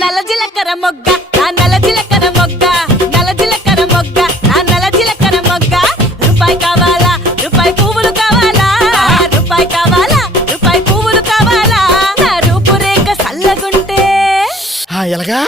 నల్ల జీలకర్ర మొగ్గ నా నల్ల జీలకర్ర మొగ్గ నల్ల జీలకర్ర మొగ్గ నా నల్ల జీలకర్ర మొగ్గ రూపాయి కావాలా రూపాయి పువ్వులు కావాలా రూపాయి కావాలా రూపాయి పువ్వులు కావాలా నా రూపురేఖ సల్లగుంటే ఎలాగా